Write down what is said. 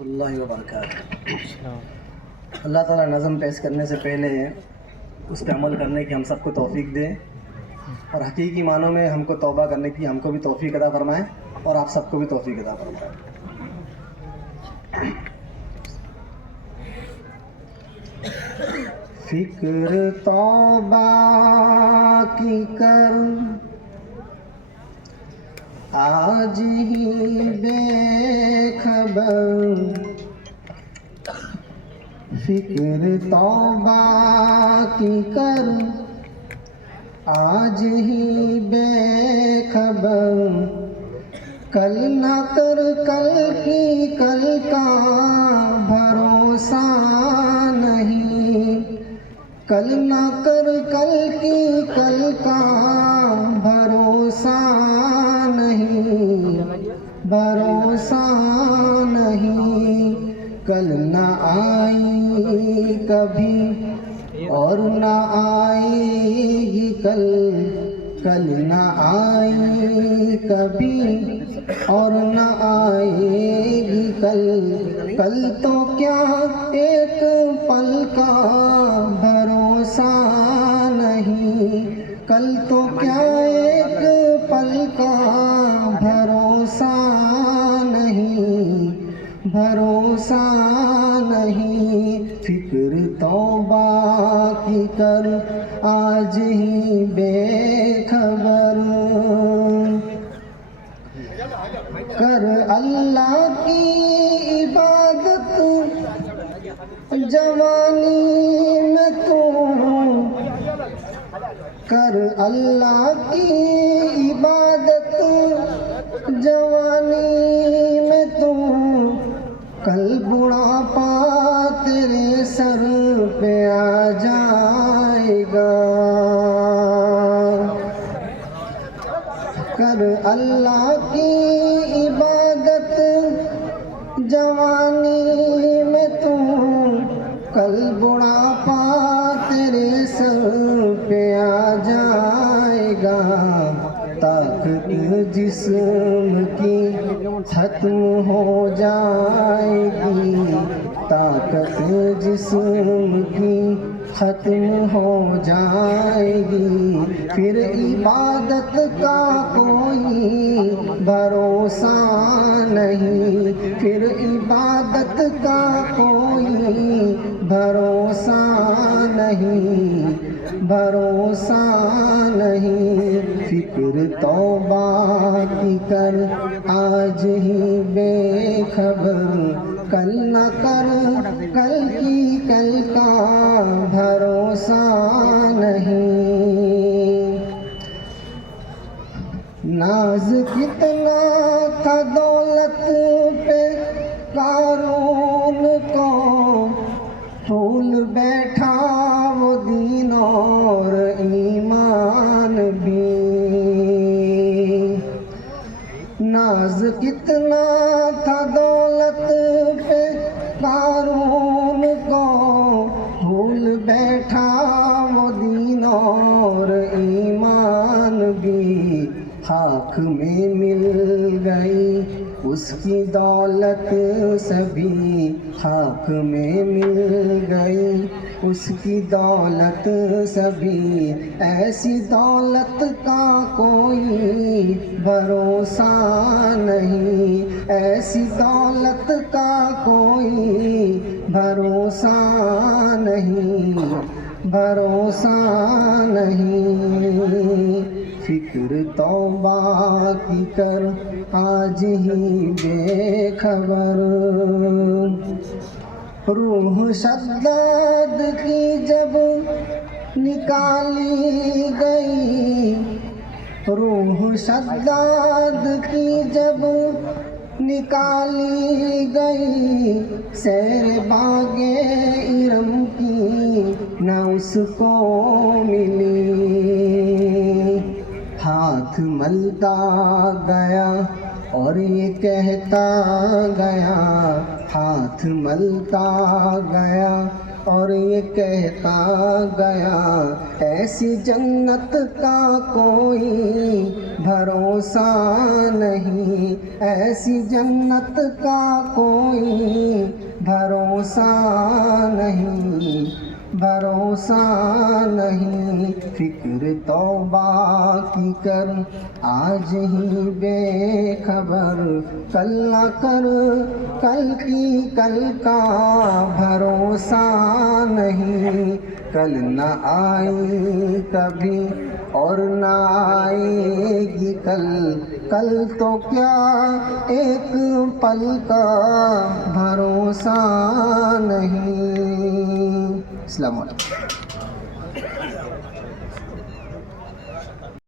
اللہ وبرکاتہ۔ اللہ تعالیٰ نظم پیش کرنے سے پہلے اس پہ عمل کرنے کی ہم سب کو توفیق دے، اور حقیقی معنوں میں ہم کو توبہ کرنے کی ہم کو بھی توفیق عطا فرمائے، اور آپ سب کو بھی توفیق عطا فرمائے۔ فکر توبہ کی کر آج ہی بے خبر، فکر توبہ کی کر آج ہی بے خبر، کل نہ کر کل کی کل کا بھروسہ نہیں، کل نہ کر کل کی کل کا بھروسہ نہیں، بھروسہ نہیں، کل نہ آئی کبھی اور نہ آئے گی کل، کل نہ آئی کبھی اور نہ آئے گی کل، کل تو کیا ایک پل کا بھروسہ نہیں، کل تو کیا ایک پل کا بھروسہ نہیں، بھروسہ نہیں، فکر توبہ کی کر آج ہی بے خبر، کر اللہ کی عبادت جوانی میں تو، کر اللہ کی عبادت جوانی میں تو، کل بڑھاپا تیرے سر پہ آ جائے گا، کر اللہ کی عبادت جوانی میں تو، کل بڑھاپا تیرے سر پہ آ جائے گا، طاقت جسم کی ختم ہو جائے گی، طاقت جسم کی ختم ہو جائے گی، پھر عبادت کا کوئی بھروسہ نہیں، پھر عبادت کا کوئی بھروسہ نہیں، بھروسہ نہیں، فکر توبہ کی کر آج ہی بے خبر، کل نہ کر کل کی کل کا بھروسہ نہیں، ناز کتنا تھا دولت پہ قارون کو، پھول بیٹھا وہ دین اور ایمان بھی، ناز کتنا تھا دولت پہ قارون کو، بھول بیٹھا وہ دین اور ایمان بھی، خاک میں مل گئی اس کی دولت سبھی، خاک میں مل گئی اس کی دولت سبھی، ایسی دولت کا کوئی بھروسہ نہیں، ایسی دولت کا کوئی بھروسہ نہیں، بھروسہ نہیں، فکر توبہ کی کر آج ہی بے خبر، روح شداد کی جب نکالی گئی، روح شداد کی جب نکالی گئی، سیر باغ ارم کی نہ اس کو ملی، ہاتھ ملتا گیا اور یہ کہتا گیا، ہاتھ ملتا گیا اور یہ کہتا گیا ایسی جنت کا کوئی بھروسہ نہیں، ایسی جنت کا کوئی بھروسہ نہیں، بھروسہ نہیں۔ فکر توبہ کی کر آج ہی بے خبر، کل نہ کر کل کی کل کا بھروسہ نہیں، کل نہ آئی کبھی اور نہ آئے گی کل، کل تو کیا ایک پل کا بھروسہ نہیں۔ السلام علیکم۔